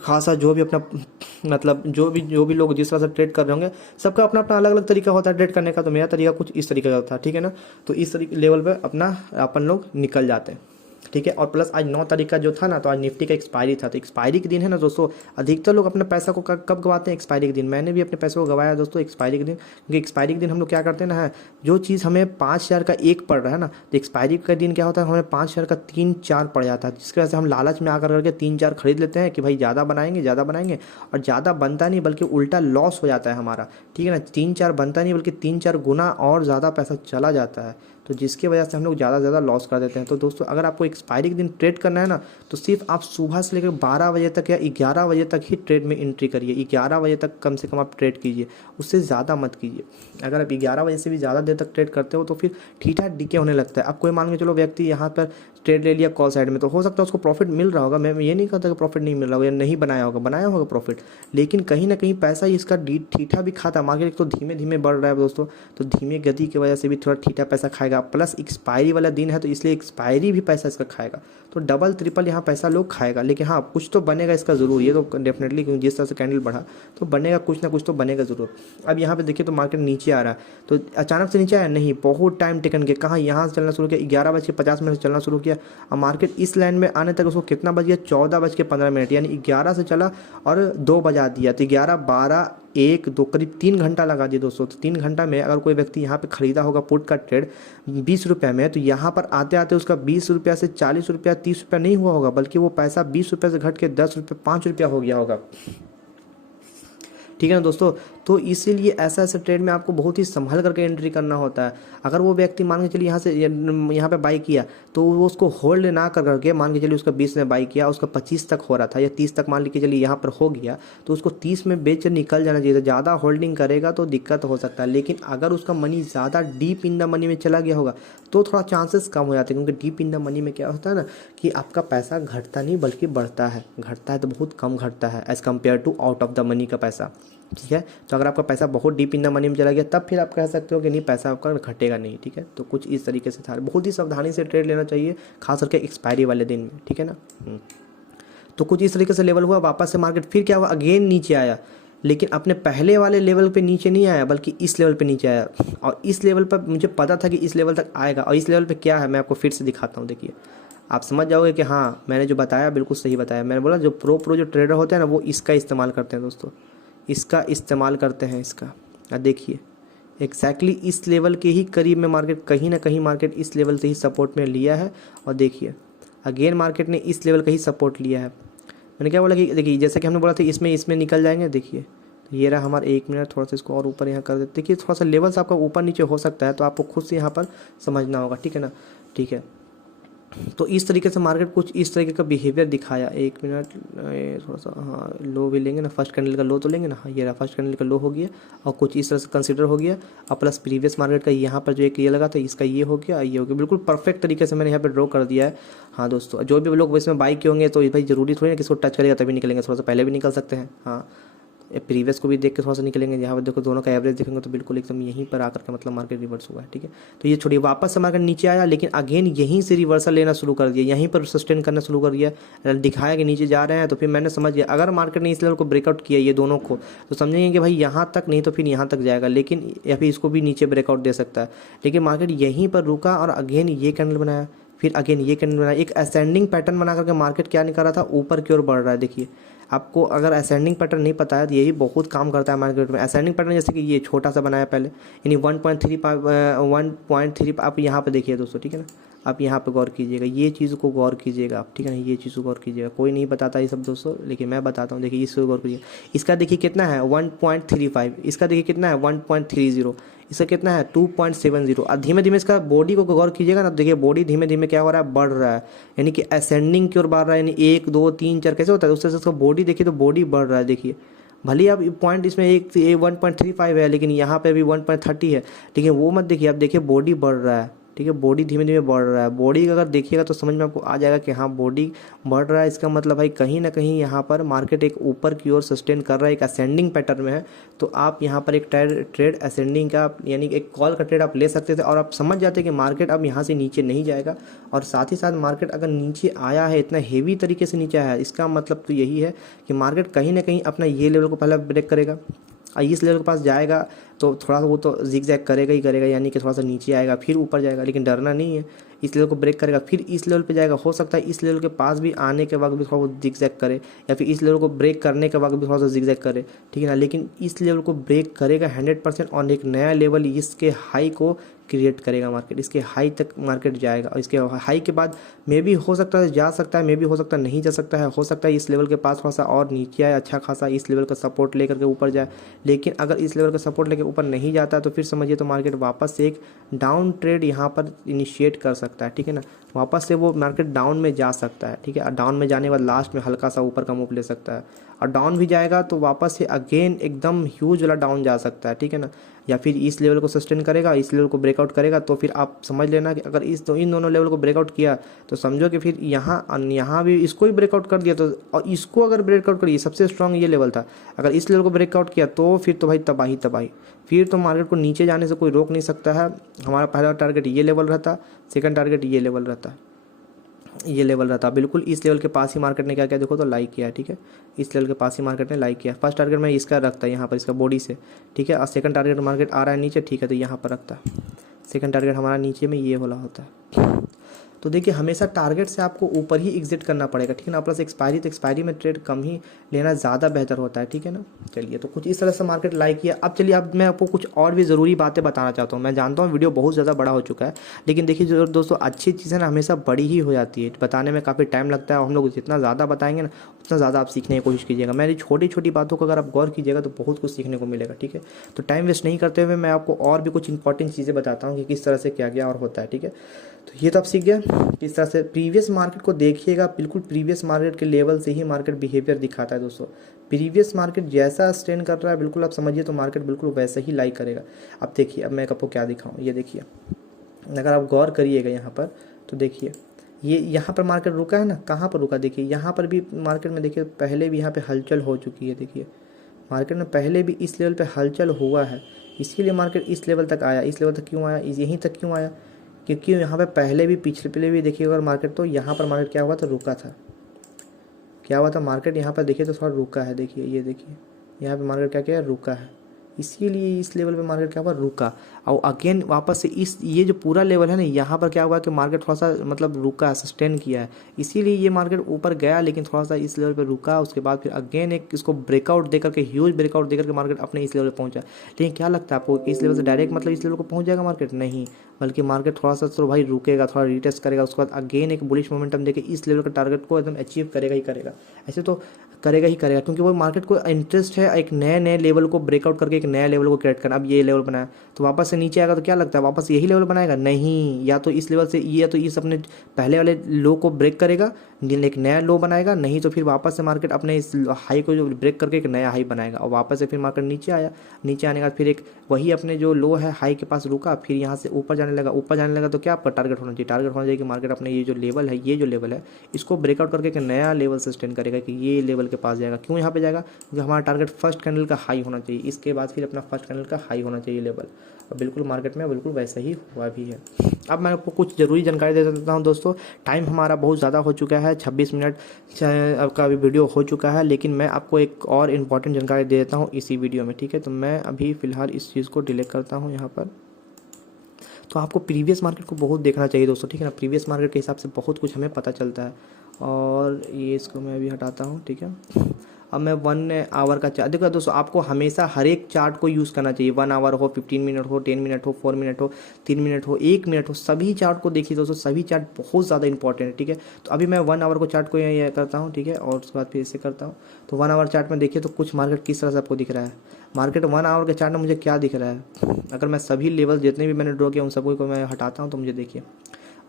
खासा जो भी अपना मतलब जो भी लोग जिस तरह से ट्रेड कर रहे होंगे, सबका अपना अपना अलग अलग तरीका होता है ट्रेड करने का। तो मेरा तरीका कुछ इस तरीके का था, ठीक है ना। तो इस तरीके लेवल पे अपना अपन लोग निकल जाते हैं, ठीक है। और प्लस आज 9 तारीख का जो था ना, तो आज निफ्टी का एक्सपायरी था। तो एक्सपायरी के दिन है ना दोस्तों, अधिकतर लोग अपने पैसा को कब गवाते हैं? एक्सपायरी के दिन। मैंने भी अपने पैसे को गवाया दोस्तों एक्सपायरी के दिन, क्योंकि एक्सपायरी के दिन हम लोग क्या करते हैं ना, जो चीज़ हमें 5,000 का एक पड़ रहा है ना, तो एक्सपायरी का दिन क्या होता है, हमें 5,000 का 3-4 पड़ जाता है, जिसकी वजह से हम लालच में आकर करके 3-4 खरीद लेते हैं कि भाई ज़्यादा बनाएंगे, और ज़्यादा बनता नहीं बल्कि उल्टा लॉस हो जाता है हमारा, ठीक है ना। 3-4 बनता नहीं बल्कि 3-4 गुना और ज़्यादा पैसा चला जाता है, तो जिसकी वजह से हम लोग ज़्यादा लॉस कर देते हैं। तो दोस्तों, अगर आपको एक्सपायरी के दिन ट्रेड करना है ना, तो सिर्फ आप सुबह से लेकर 12 बजे तक या 11 बजे तक ही ट्रेड में एंट्री करिए। 11 बजे तक कम से कम आप ट्रेड कीजिए, उससे ज़्यादा मत कीजिए। अगर आप 11 बजे से भी ज़्यादा देर तक ट्रेड करते हो तो फिर ठीठा डीके होने लगता है। अब कोई मान के चलो व्यक्ति यहाँ पर ट्रेड ले लिया कॉल साइड में, तो हो सकता है उसको प्रॉफिट मिल रहा होगा, मैं ये नहीं कहता कि प्रॉफिट नहीं मिल रहा होगा या नहीं बनाया होगा प्रॉफिट, लेकिन कहीं ना कहीं पैसा इसका ठीठा भी खाता है। मार्केट तो धीमे धीमे बढ़ रहा है दोस्तों, तो धीमे गति की वजह से भी थोड़ा ठीठा पैसा खाएगा। खाएगा, प्लस एक्सपायरी वाला दिन है तो इसलिए एक्सपायरी भी पैसा इसका खाएगा। तो डबल ट्रिपल यहाँ पैसा लोग खाएगा, लेकिन हाँ कुछ तो बनेगा इसका ज़रूर, ये तो डेफिनेटली, क्योंकि जिस तरह से कैंडल बढ़ा तो बनेगा कुछ ना कुछ तो बनेगा ज़रूर। अब यहाँ पे देखिए तो मार्केट नीचे आ रहा है, तो अचानक से नीचे आया नहीं, बहुत टाइम टेकन के, कहाँ यहाँ से चलना शुरू किया 11:50 से चलना शुरू किया। अब मार्केट इस लाइन में आने तक उसको कितना बज गया, 14:15, यानी 11 से चला और 2 बजा दिया, तो 11, 12, 1, 2 करीब 3 घंटा लगा दिया दोस्तों। तो 3 घंटा में अगर कोई व्यक्ति यहाँ पे खरीदा होगा पुट का ट्रेड 20 रुपये में, तो यहाँ पर आते आते उसका 20 रुपया से 40 रुपया 30 रुपया नहीं हुआ होगा, बल्कि वो पैसा 20 रुपये से घट के 10 रुपये 5 रुपया हो गया होगा। ठीक है ना दोस्तों, तो इसीलिए ऐसा ऐसा ट्रेड में आपको बहुत ही संभल करके एंट्री करना होता है। अगर वो व्यक्ति मान के चलिए यहाँ पे बाई किया तो वो उसको होल्ड ना कर करके, मान के चलिए उसका 20 में बाई किया, उसका 25 तक हो रहा था या 30 तक मान के चलिए यहाँ पर हो गया, तो उसको 30 में बेच निकल जाना चाहिए। ज़्यादा होल्डिंग करेगा तो दिक्कत हो सकता है, लेकिन अगर उसका मनी ज़्यादा डीप इन द मनी में चला गया होगा तो थोड़ा चांसेस कम हो जाते हैं, क्योंकि डीप इन द मनी में क्या होता है ना कि आपका पैसा घटता नहीं बल्कि बढ़ता है, घटता है तो बहुत कम घटता है as compare to out of the money का पैसा। ठीक है, तो अगर आपका पैसा बहुत डीप इन द मनी में चला गया तब फिर आप कह सकते हो कि नहीं पैसा आपका घटेगा नहीं। ठीक है, तो कुछ इस तरीके से था, बहुत ही सावधानी से ट्रेड लेना चाहिए, खास करके एक्सपायरी वाले दिन में। ठीक है ना, तो कुछ इस तरीके से लेवल हुआ, वापस से मार्केट फिर क्या हुआ, अगेन नीचे आया, लेकिन अपने पहले वाले लेवल पे नीचे नहीं आया बल्कि इस लेवल पे नीचे आया। और इस लेवल पर मुझे पता था कि इस लेवल तक आएगा, और इस लेवल पे क्या है मैं आपको फिर से दिखाता हूँ। देखिए आप समझ जाओगे कि हाँ मैंने जो बताया बिल्कुल सही बताया। मैंने बोला जो प्रो जो ट्रेडर होते हैं ना वो इसका इस्तेमाल करते हैं दोस्तों, इसका इस्तेमाल करते हैं इसका। देखिए एग्जैक्टली इस लेवल के ही करीब में मार्केट कहीं ना कहीं मार्केट इस लेवल से ही सपोर्ट में लिया है, और देखिए अगेन मार्केट ने इस लेवल का ही सपोर्ट लिया है। मैंने क्या बोला कि देखिए जैसे कि हमने बोला था इसमें निकल जाएंगे। देखिए तो ये रहा हमारा 1 मिनट, थोड़ा सा इसको और ऊपर यहाँ कर देते। देखिए थोड़ा सा लेवल्स आपका ऊपर नीचे हो सकता है, तो आपको खुद से यहाँ पर समझना होगा। ठीक है ना, ठीक है, तो इस तरीके से मार्केट कुछ इस तरीके का बिहेवियर दिखाया। 1 मिनट थोड़ा सा, हाँ लो भी लेंगे ना, फर्स्ट कैंडल का लो तो लेंगे ना, हाँ ये रहा फर्स्ट कैंडल का लो हो गया, और कुछ इस तरह से कंसीडर हो गया। और प्लस प्रीवियस मार्केट का यहाँ पर जो एक ये लगा था इसका ये हो गया, ये हो गया, बिल्कुल परफेक्ट तरीके से मैंने यहाँ पर ड्रॉ कर दिया है। हाँ दोस्तों, जो भी लोग इसमें बाई किए होंगे तो भाई जरूरी थोड़ी ना कि इसको टच करेगा तभी निकलेंगे, थोड़ा सा पहले भी निकल सकते हैं। हाँ प्रीवियस को भी देख के थोड़ा सा निकलेंगे, यहाँ पर देखो दोनों का एवरेज देखेंगे तो बिल्कुल एकदम यहीं पर आकर के मतलब मार्केट रिवर्स हुआ है। ठीक है, तो ये छोड़िए, वापस से मार्केट नीचे आया, लेकिन अगेन यहीं से रिवर्सल लेना शुरू कर दिया, यहीं पर सस्टेन करना शुरू कर दिया। दिखाया कि नीचे जा रहे हैं, तो फिर मैंने समझ लिया अगर मार्केट ने इस लेवल को ब्रेकआउट किया ये दोनों को, तो समझेंगे कि भाई यहाँ तक नहीं तो फिर यहाँ तक जाएगा, लेकिन या फिर इसको भी नीचे ब्रेकआउट दे सकता है। लेकिन मार्केट यहीं पर रुका और अगेन ये कैंडल बनाया, फिर अगेन ये कैंडल बनाया, एक असेंडिंग पैटर्न बना करके मार्केट क्या निकल रहा था, ऊपर की ओर बढ़ रहा है। देखिए आपको अगर असेंडिंग पैटर्न नहीं पता है तो यही बहुत काम करता है मार्केट में। असेंडिंग पैटर्न जैसे कि ये छोटा सा बनाया पहले, यानी 1.3 आप यहाँ पे देखिए दोस्तों। ठीक है ना, आप यहाँ पे गौर कीजिएगा, ये चीज़ को गौर कीजिएगा आप। ठीक है ना, ये चीज़ को गौर कीजिएगा, कोई नहीं बताता ये सब दोस्तों, लेकिन मैं बताता हूँ। देखिए इसको गौर कीजिए, इसका देखिए कितना है 1.35, इसका देखिए कितना है 1.30, इसका कितना है 2.70। और धीमे धीमे इसका बॉडी को गौर कीजिएगा ना, देखिए बॉडी धीमे धीमे क्या हो रहा है, बढ़ रहा है, यानी कि असेंडिंग की ओर बढ़ रहा है। यानी 1 2 3 4 कैसे होता है, उससे इसका बॉडी देखिए तो बॉडी बढ़ रहा है। देखिए भले ही आप पॉइंट इसमें 1.35 है, लेकिन यहाँ पे भी 1.30 है, लेकिन वो मत देखिए, आप देखिए बॉडी बढ़ रहा है। ठीक है, बॉडी धीमे धीमे बढ़ रहा है। बॉडी अगर देखिएगा तो समझ में आपको आ जाएगा कि हाँ बॉडी बढ़ रहा है, इसका मतलब भाई कहीं ना कहीं यहाँ पर मार्केट एक ऊपर की ओर सस्टेन कर रहा है, एक असेंडिंग पैटर्न में है। तो आप यहाँ पर एक ट्रेड असेंडिंग का यानी एक कॉल का ट्रेड आप ले सकते थे, और आप समझ जाते कि मार्केट अब यहाँ से नीचे नहीं जाएगा। और साथ ही साथ मार्केट अगर नीचे आया है, इतना हेवी तरीके से नीचे आया है, इसका मतलब तो यही है कि मार्केट कहीं ना कहीं अपना ये लेवल को पहले ब्रेक करेगा, और इस लेवल के पास जाएगा तो थोड़ा सा वो तो जिग जैग करेगा ही करेगा, यानी कि थोड़ा सा नीचे आएगा फिर ऊपर जाएगा, लेकिन डरना नहीं है। इस लेवल को ब्रेक करेगा फिर इस लेवल पे जाएगा, हो सकता है इस लेवल के पास भी आने के वक्त भी थोड़ा वो जिग जैग करे, या फिर इस लेवल को ब्रेक करने के वक्त भी थोड़ा सा जिग जैग करे। ठीक है ना, लेकिन इस लेवल को ब्रेक करेगा 100%, और एक नया लेवल इसके हाई को क्रिएट करेगा मार्केट, इसके हाई तक मार्केट जाएगा, और इसके हाई के बाद मे भी हो सकता है जा सकता है, मे भी हो सकता है नहीं जा सकता है, हो सकता है इस लेवल के पास थोड़ा सा और नीचे आए, अच्छा खासा इस लेवल का सपोर्ट लेकर के ऊपर जाए। लेकिन अगर इस लेवल का सपोर्ट लेकर ऊपर नहीं जाता तो फिर समझिए तो मार्केट वापस से एक डाउन ट्रेड यहाँ पर इनिशिएट कर सकता है। ठीक है ना, वापस से वो मार्केट डाउन में जा सकता है। ठीक है, और डाउन में जाने के बाद लास्ट में हल्का सा ऊपर का मूव ले सकता है, और डाउन भी जाएगा तो वापस से अगेन एकदम ह्यूज वाला डाउन जा सकता है। ठीक है ना, या फिर इस लेवल को सस्टेन करेगा, इस लेवल को ब्रेकआउट करेगा, तो फिर आप समझ लेना कि अगर इन दोनों लेवल को ब्रेकआउट किया तो समझो कि फिर यहाँ भी इसको ही ब्रेकआउट कर दिया, तो और इसको अगर ब्रेकआउट करिए, सबसे स्ट्रांग ये लेवल था, अगर इस लेवल को ब्रेकआउट किया तो फिर तो भाई तबाही तबाही, फिर तो मार्केट को नीचे जाने से कोई रोक नहीं सकता है। हमारा पहला टारगेट ये लेवल रहता, सेकंड टारगेट ये लेवल रहता, ये लेवल रहता बिल्कुल इस लेवल के पास ही मार्केट ने क्या किया देखो तो लाइक किया, ठीक है, इस लेवल के पास ही मार्केट ने लाइक किया। फर्स्ट टारगेट मैं इसका रखता है यहाँ पर, इसका बॉडी से, ठीक है, और सेकंड टारगेट मार्केट आ रहा है नीचे, ठीक है, तो यहाँ पर रखता, सेकंड टारगेट हमारा नीचे में ये वाला होता है। तो देखिए हमेशा टारगेट से आपको ऊपर ही एग्जिट करना पड़ेगा, ठीक है ना, प्लस एक्सपायरी, तो एक्सपायरी में ट्रेड कम ही लेना ज़्यादा बेहतर होता है, ठीक है ना। चलिए तो कुछ इस तरह से मार्केट लाइक किया। अब चलिए अब मैं आपको कुछ और भी ज़रूरी बातें बताना चाहता हूँ। मैं जानता हूँ वीडियो बहुत ज़्यादा बड़ा हो चुका है, लेकिन देखिए जो दोस्तों अच्छी चीज़ें ना हमेशा बड़ी ही हो जाती है, बताने में काफ़ी टाइम लगता है, और हम लोग जितना ज़्यादा बताएंगे ना उतना ज़्यादा आप सीखने की कोशिश कीजिएगा। मेरी छोटी छोटी बातों को अगर आप गौर कीजिएगा तो बहुत कुछ सीखने को मिलेगा, ठीक है। तो टाइम वेस्ट नहीं करते हुए मैं आपको और भी कुछ इंपॉर्टेंट चीज़ें बताता हूँ कि किस तरह से क्या क्या और होता है, ठीक है। तो ये तो आप सीख गए किस तरह से। प्रीवियस मार्केट को देखिएगा, बिल्कुल प्रीवियस मार्केट के लेवल से ही मार्केट बिहेवियर दिखाता है दोस्तों। प्रीवियस मार्केट जैसा स्टैंड कर रहा है बिल्कुल आप समझिए तो मार्केट बिल्कुल वैसे ही लाइक करेगा। अब देखिए, अब मैं आपको क्या दिखाऊँ, ये देखिए, अगर आप गौर करिएगा यहाँ पर तो देखिए ये यहाँ पर मार्केट रुका है ना, कहाँ पर रुका, देखिए यहाँ पर भी मार्केट में देखिए पहले भी यहाँ पे हलचल हो चुकी है। देखिए मार्केट में पहले भी इस लेवल पे हलचल हुआ है, इसीलिए मार्केट इस लेवल तक आया। इस लेवल तक क्यों आया, यहीं तक क्यों आया, क्योंकि यहाँ पे पहले भी पिछले भी देखिए अगर मार्केट, तो यहाँ पर मार्केट क्या हुआ था, रुका था। क्या हुआ था, मार्केट यहाँ पर देखिए तो थोड़ा रुका है। देखिए ये देखिए यहाँ पे मार्केट क्या किया, रुका है, इसीलिए इस लेवल पे मार्केट क्या हुआ, रुका। और अगेन वापस से इस ये जो पूरा लेवल है ना, यहाँ पर क्या हुआ कि मार्केट थोड़ा सा मतलब रुका, सस्टेन किया है, इसीलिए ये मार्केट ऊपर गया, लेकिन थोड़ा सा इस लेवल पे रुका। उसके बाद फिर अगेन एक इसको ब्रेकआउट देकर के, ह्यूज ब्रेकआउट देकर के मार्केट अपने इस लेवल पे पहुंचा। लेकिन क्या लगता है आपको, इस लेवल से डायरेक्ट मतलब इस लेवल को पहुंच जाएगा मार्केट, नहीं, बल्कि मार्केट थोड़ा सा तो भाई रुकेगा, थोड़ा रिटेस्ट करेगा, उसके बाद अगेन एक बुलिश मोमेंटम देके इस लेवल का टारगेट को एकदम अचीव करेगा ही करेगा। ऐसे तो करेगा ही करेगा, क्योंकि वो मार्केट को इंटरेस्ट है एक नए नए लेवल को ब्रेकआउट करके एक नया लेवल को क्रिएट करना। अब ये लेवल बनाया तो वापस से नीचे आएगा तो क्या लगता है वापस यही लेवल बनाएगा, नहीं, या तो इस लेवल से या तो इस अपने पहले वाले लो को ब्रेक करेगा, एक नया लो बनाएगा, नहीं तो फिर वापस से मार्केट अपने इस हाई को जो ब्रेक करके एक नया हाई बनाएगा, और वापस से फिर मार्केट नीचे आया, नीचे आने के बाद फिर एक वही अपने जो लो है हाई के पास रुका, फिर यहाँ से ऊपर जाने लगा, ऊपर जाने लगा तो क्या आपका टारगेट होना चाहिए, टारगेट होना चाहिए कि मार्केट अपने ये जो लेवल है, ये जो लेवल है इसको ब्रेकआउट करके एक नया लेवल सस्टेन करेगा कि ये लेवल के पास जाएगा। क्यों यहाँ पे जाएगा, क्योंकि हमारा टारगेट फर्स्ट कैंडल का हाई होना चाहिए, इसके बाद फिर अपना फर्स्ट कैंडल का हाई होना चाहिए लेवल, और बिल्कुल मार्केट में बिल्कुल वैसा ही हुआ भी है। अब मैं आपको कुछ ज़रूरी जानकारी दे देता हूँ दोस्तों। टाइम हमारा बहुत ज़्यादा हो चुका है, 26 मिनट का भी वीडियो हो चुका है, लेकिन मैं आपको एक और इम्पॉर्टेंट जानकारी दे देता हूँ इसी वीडियो में, ठीक है। तो मैं अभी फ़िलहाल इस चीज़ को डिलीट करता हूँ यहाँ पर। तो आपको प्रीवियस मार्केट को बहुत देखना चाहिए दोस्तों, ठीक है ना, प्रीवियस मार्केट के हिसाब से बहुत कुछ हमें पता चलता है। और ये इसको मैं अभी हटाता हूँ, ठीक है। अब मैं 1 आवर का चार्ट देखो दोस्तों, आपको हमेशा हर एक चार्ट को यूज़ करना चाहिए, 1 आवर हो, 15 मिनट हो, 10 मिनट हो, 4 मिनट हो, 3 मिनट हो, 1 मिनट हो, सभी चार्ट को देखिए दोस्तों, सभी चार्ट बहुत ज़्यादा इंपॉर्टेंट है, ठीक है। तो अभी मैं 1 आवर को चार्ट को ये करता हूँ, ठीक है, और उसके बाद फिर इसे करता हूँ। तो 1 आवर चार्ट में देखिए तो कुछ मार्केट किस तरह से आपको दिख रहा है। मार्केट 1 आवर के चार्ट में मुझे क्या दिख रहा है, अगर मैं सभी लेवल जितने भी मैंने ड्रॉ किया उन सभी को मैं हटाता हूँ तो मुझे देखिए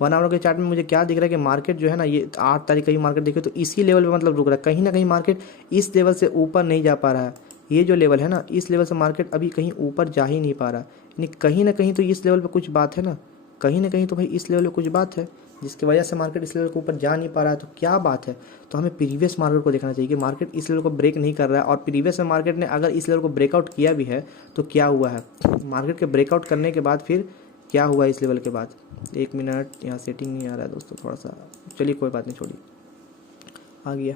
1 आवर के चार्ट में मुझे क्या दिख रहा है कि मार्केट जो है ना, ये 8 तारीख का ही मार्केट देखिए तो इसी लेवल पे मतलब रुक रहा है, कहीं ना कहीं मार्केट इस लेवल से ऊपर नहीं जा पा रहा है। ये जो लेवल है ना, इस लेवल से मार्केट अभी कहीं ऊपर जा ही नहीं पा रहा, यानी कहीं ना कहीं तो इस लेवल पे कुछ बात है ना, कहीं ना कहीं तो भाई इस लेवल पे कुछ बात है जिसकी वजह से मार्केट इस लेवल के ऊपर जा नहीं पा रहा है। तो क्या बात है, तो हमें प्रीवियस मार्केट को देखना चाहिए कि मार्केट इस लेवल को ब्रेक नहीं कर रहा है, और प्रीवियस में मार्केट ने अगर इस लेवल को ब्रेकआउट किया भी है तो क्या हुआ है, मार्केट के ब्रेकआउट करने के बाद फिर क्या हुआ इस लेवल के बाद। 1 मिनट, यहाँ सेटिंग नहीं आ रहा है दोस्तों थोड़ा सा, चलिए कोई बात नहीं, छोड़िए, आ गया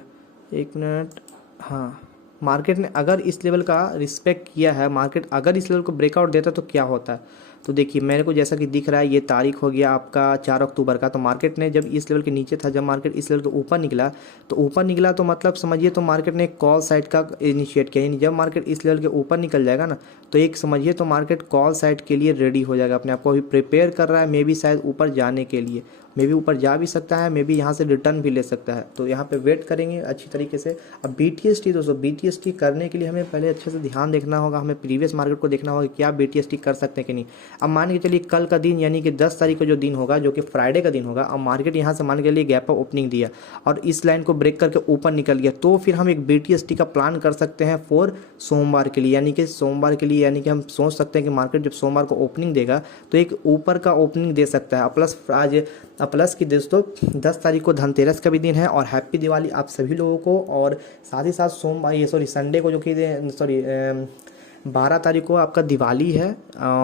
1 मिनट। हाँ, मार्केट ने अगर इस लेवल का रिस्पेक्ट किया है, मार्केट अगर इस लेवल को ब्रेकआउट देता तो क्या होता है। तो देखिए मेरे को जैसा कि दिख रहा है ये तारीख हो गया आपका 4 अक्टूबर का। तो मार्केट ने जब इस लेवल के नीचे था, जब मार्केट इस लेवल के ऊपर निकला तो मतलब समझिए तो मार्केट ने कॉल साइड का इनिशिएट किया, यानी जब मार्केट इस लेवल के ऊपर निकल जाएगा ना तो एक समझिए तो मार्केट कॉल साइड के लिए रेडी हो जाएगा, अपने आप को अभी प्रिपेयर कर रहा है, मे बी शायद ऊपर जाने के लिए। मे भी ऊपर जा भी सकता है, मे भी यहाँ से रिटर्न भी ले सकता है। तो यहाँ पे वेट करेंगे अच्छी तरीके से। अब BTST दोस्तों, BTST करने के लिए हमें पहले अच्छे से ध्यान देखना होगा, हमें प्रीवियस मार्केट को देखना होगा कि आप BTST कर सकते हैं कि नहीं। अब मान के चलिए कल का दिन यानी कि 10 तारीख का जो दिन होगा, जो कि फ्राइडे का दिन होगा, अब मार्केट यहाँ से मान के लिए गैप अप ओपनिंग दिया और इस लाइन को ब्रेक करके ऊपर निकल गया, तो फिर हम एक BTST का प्लान कर सकते हैं फॉर सोमवार के लिए। यानी कि सोमवार के लिए यानी कि हम सोच सकते हैं कि मार्केट जब सोमवार को ओपनिंग देगा तो एक ऊपर का ओपनिंग दे सकता है। प्लस आज प्लस की दोस्तों 10 तारीख को धनतेरस का भी दिन है और हैप्पी दिवाली आप सभी लोगों को। और साथ ही साथ संडे को जो कि 12 तारीख को आपका दिवाली है।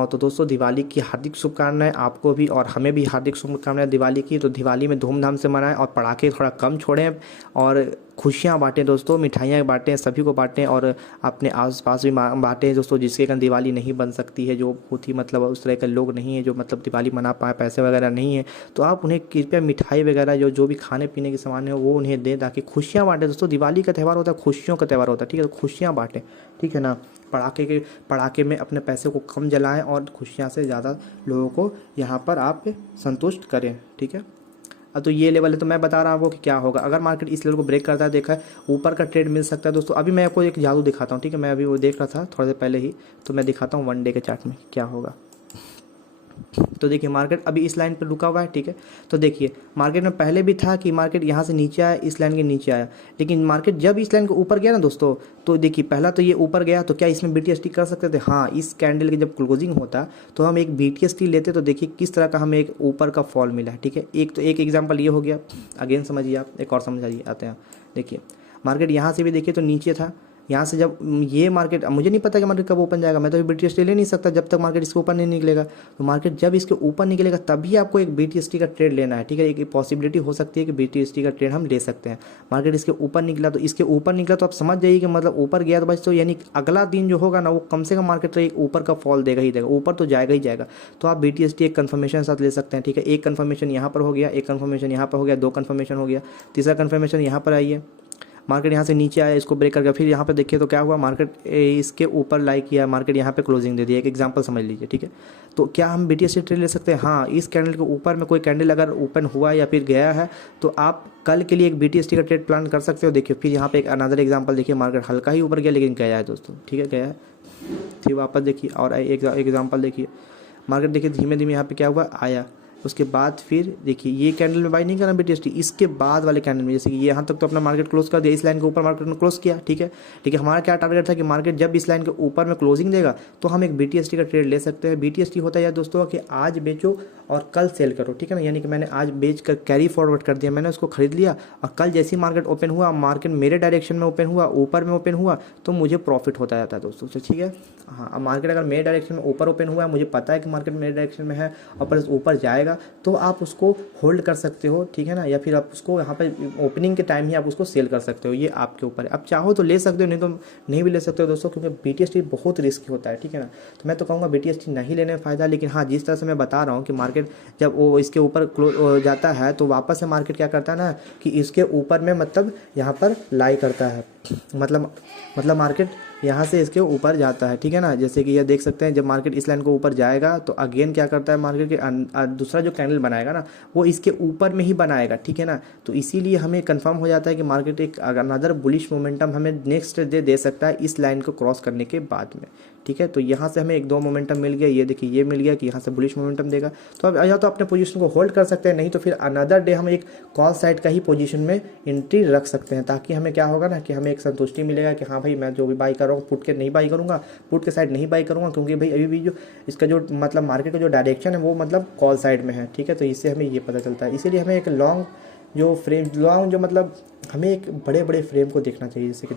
तो दोस्तों दिवाली की हार्दिक शुभकामनाएं आपको भी और हमें भी हार्दिक शुभकामनाएं दिवाली की। तो दिवाली में धूमधाम से मनाएं और पटाखे थोड़ा कम छोड़ें और खुशियाँ बांटें दोस्तों, मिठाइयाँ बांटें, सभी को बांटें और अपने आसपास भी बांटें दोस्तों, जिसके कारण दिवाली नहीं बन सकती है, जो बहुत ही मतलब उस तरह के लोग नहीं है जो मतलब दिवाली मना पाए, पैसे वगैरह नहीं है, तो आप उन्हें कृपया मिठाई वगैरह जो भी खाने पीने के सामान है वो उन्हें दें, ताकि खुशियाँ बांटें दोस्तों। दिवाली का त्यौहार होता है, खुशियों का त्यौहार होता है, ठीक है। तो खुशियाँ बांटें, ठीक है ना। पटाखे में अपने पैसे को कम जलाएं और खुशियाँ से ज़्यादा लोगों को यहाँ पर आप संतुष्ट करें, ठीक है। अब तो ये लेवल है, तो मैं बता रहा हूँ आपको कि क्या होगा अगर मार्केट इस लेवल को ब्रेक करता है। देखा है ऊपर का ट्रेड मिल सकता है दोस्तों। अभी मैं आपको एक जादू दिखाता हूँ, ठीक है। मैं अभी वो देख रहा था थोड़ी देर पहले ही, तो मैं दिखाता हूँ 1 डे के चार्ट में क्या होगा। तो देखिए मार्केट अभी इस लाइन पर रुका हुआ है, ठीक है। तो देखिए मार्केट में पहले भी था कि मार्केट यहाँ से नीचे आया, इस लाइन के नीचे आया, लेकिन मार्केट जब इस लाइन के ऊपर गया ना दोस्तों, तो देखिए पहला तो ये ऊपर गया, तो क्या इसमें BTST कर सकते थे? हाँ, इस कैंडल की जब क्लोजिंग होता तो हम एक BTST लेते, तो देखिए किस तरह का हमें एक ऊपर का फॉल मिला है, ठीक है। एक एग्जाम्पल ये हो गया। अगेन समझिए आप, एक और समझाइए आते हैं। देखिए मार्केट यहाँ से भी देखिए तो नीचे था, यहाँ से जब ये मार्केट, मुझे नहीं पता कि मार्केट कब ओपन जाएगा, मैं तो BTST ले नहीं सकता जब तक मार्केट इसके ऊपर नहीं निकलेगा। तो मार्केट जब इसके ऊपर निकलेगा तभी आपको एक BTST का ट्रेड लेना है, ठीक है। एक पॉसिबिलिटी हो सकती है कि BTST का ट्रेड हम ले सकते हैं। मार्केट इसके ऊपर निकला, तो इसके ऊपर निकला तो आप समझ जाइए कि मतलब ऊपर गया तो बस, तो यानी अगला दिन जो होगा ना वो कम से कम मार्केट तो एक ऊपर का फॉल देगा ही देगा, ऊपर तो जाएगा ही जाएगा। तो आप BTST एक कन्फर्मेशन साथ ले सकते हैं, ठीक है। एक कन्फर्मेशन यहाँ पर हो गया, एक कन्फर्मेशन यहाँ पर हो गया, 2 कन्फर्मेशन हो गया, तीसरा कन्फर्मेशन यहाँ पर आइए। मार्केट यहाँ से नीचे आया, इसको ब्रेक करके फिर यहाँ पे देखिए तो क्या हुआ, मार्केट इसके ऊपर लाई किया, मार्केट यहाँ पे क्लोजिंग दे दिया। एक एग्जांपल समझ लीजिए, ठीक है। तो क्या हम BTST ट्रेड ले सकते हैं? हाँ, इस कैंडल के ऊपर में कोई कैंडल अगर ओपन हुआ या फिर गया है तो आप कल के लिए एक BTST का ट्रेड प्लान कर सकते हो। देखिए फिर यहाँ पे एक अनदर एग्जाम्पल देखिए, मार्केट हल्का ही ऊपर गया लेकिन गया है दोस्तों, ठीक है, गया है। फिर वापस देखिए और एक एग्जाम्पल देखिए, मार्केट देखिए धीमे धीमे यहाँ पे क्या हुआ, आया, उसके बाद फिर देखिए ये कैंडल में बाई नहीं करना BTST, इसके बाद वाले कैंडल में, जैसे कि ये यहाँ तक तो अपना मार्केट क्लोज कर दिया, इस लाइन के ऊपर मार्केट ने क्लोज किया, ठीक है। ठीक है, हमारा क्या टारगेट था कि मार्केट जब इस लाइन के ऊपर में क्लोजिंग देगा तो हम एक BTST का ट्रेड ले सकते हैं। BTST होता है यार दोस्तों कि आज बेचो और कल सेल करो, ठीक है ना। यानी कि मैंने आज बेच कर कैरी फॉरवर्ड कर दिया, मैंने उसको खरीद लिया और कल जैसे ही मार्केट ओपन हुआ, मार्केट मेरे डायरेक्शन में ओपन हुआ, ऊपर में ओपन हुआ, तो मुझे प्रॉफिट होता जाता है दोस्तों, ठीक है। हाँ, अब मार्केट अगर मेरे डायरेक्शन में ऊपर ओपन हुआ है, मुझे पता है कि मार्केट मेरे डायरेक्शन में है और प्लस ऊपर जाएगा, तो आप उसको होल्ड कर सकते हो, ठीक है ना। या फिर आप उसको यहाँ पे ओपनिंग के टाइम ही आप उसको सेल कर सकते हो, ये आपके ऊपर है। आप चाहो तो ले सकते हो, नहीं तो नहीं भी ले सकते हो दोस्तों, क्योंकि BTST बहुत रिस्की होता है, ठीक है ना। तो मैं तो कहूँगा BTST नहीं लेने में फ़ायदा, लेकिन हाँ जिस तरह से मैं बता रहा हूँ कि मार्केट जब वो इसके ऊपर क्लोज हो जाता है तो वापस से मार्केट क्या करता है ना कि इसके ऊपर में मतलब यहाँ पर लाई करता है, मतलब मार्केट यहाँ से इसके ऊपर जाता है, ठीक है ना। जैसे कि ये देख सकते हैं जब मार्केट इस लाइन को ऊपर जाएगा तो अगेन क्या करता है, मार्केट के दूसरा जो कैंडल बनाएगा ना वो इसके ऊपर में ही बनाएगा, ठीक है ना। तो इसीलिए हमें कंफर्म हो जाता है कि मार्केट एक अनदर बुलिश मोमेंटम हमें नेक्स्ट डे दे सकता है इस लाइन को क्रॉस करने के बाद में, ठीक है। तो यहाँ से हमें 1-2 मोमेंटम मिल गया, ये देखिए ये मिल गया कि यहाँ से बुलिश मोमेंटम देगा, तो अब या तो अपने पोजीशन को होल्ड कर सकते हैं, नहीं तो फिर अनदर डे हम एक कॉल साइड का ही पोजीशन में एंट्री रख सकते हैं, ताकि हमें क्या होगा ना कि हमें एक संतुष्टि मिलेगा कि हाँ भाई मैं जो भी बाई कर रहा हूँ पुट के नहीं बाई करूँगा, पुट के साइड नहीं बाई करूँगा, क्योंकि भाई अभी भी जो इसका जो मतलब मार्केट का जो डायरेक्शन है वो मतलब कॉल साइड में है, ठीक है। तो इससे हमें ये पता चलता है, इसीलिए हमें एक लॉन्ग जो मतलब हमें एक बड़े बड़े फ्रेम को देखना चाहिए, जैसे कि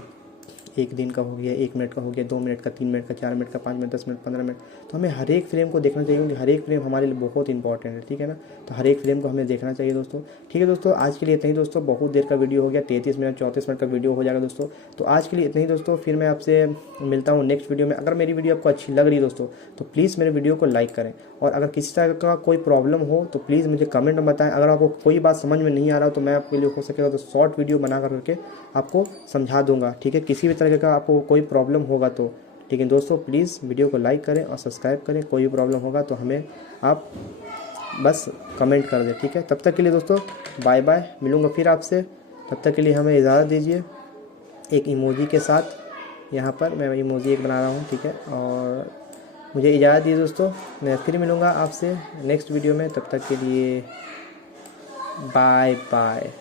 1 दिन का हो गया, 1 मिनट का हो गया, 2 मिनट का, 3 मिनट का, 4 मिनट का, 5 मिनट, 10 मिनट, 15 मिनट। तो हमें हर एक फ्रेम को देखना चाहिए, क्योंकि हर एक फ्रेम हमारे लिए बहुत इंपॉर्टेंट है, ठीक है ना। तो हर एक फ्रेम को हमें देखना चाहिए दोस्तों, ठीक है दोस्तों। आज के लिए इतना ही दोस्तों, बहुत देर का वीडियो हो गया, 33 मिनट 34 मिनट का वीडियो हो जाएगा दोस्तों। तो आज के लिए इतना ही दोस्तों, फिर मैं आपसे मिलता हूँ नेक्स्ट वीडियो में। अगर मेरी वीडियो आपको अच्छी लग रही है दोस्तों तो प्लीज़ मेरे वीडियो को लाइक करें, और अगर किसी तरह का कोई प्रॉब्लम हो तो प्लीज़ मुझे कमेंट में बताएं। अगर आपको कोई बात समझ में नहीं आ रहा तो मैं आपके लिए हो सकेगा तो शॉर्ट वीडियो बना करके आपको समझा दूंगा, ठीक है। किसी भी तरह का आपको कोई प्रॉब्लम होगा तो, लेकिन दोस्तों प्लीज़ वीडियो को लाइक करें और सब्सक्राइब करें। कोई भी प्रॉब्लम होगा तो हमें आप बस कमेंट कर दे, ठीक है। तब तक के लिए दोस्तों बाय बाय, मिलूँगा फिर आपसे। तब तक के लिए हमें इजाज़त दीजिए एक इमोजी के साथ। यहाँ पर मैं इमोजी एक बना रहा हूँ, ठीक है। और मुझे इजाज़त दीजिए दोस्तों, मैं फिर मिलूँगा आपसे नेक्स्ट वीडियो में। तब तक के लिए बाय बाय।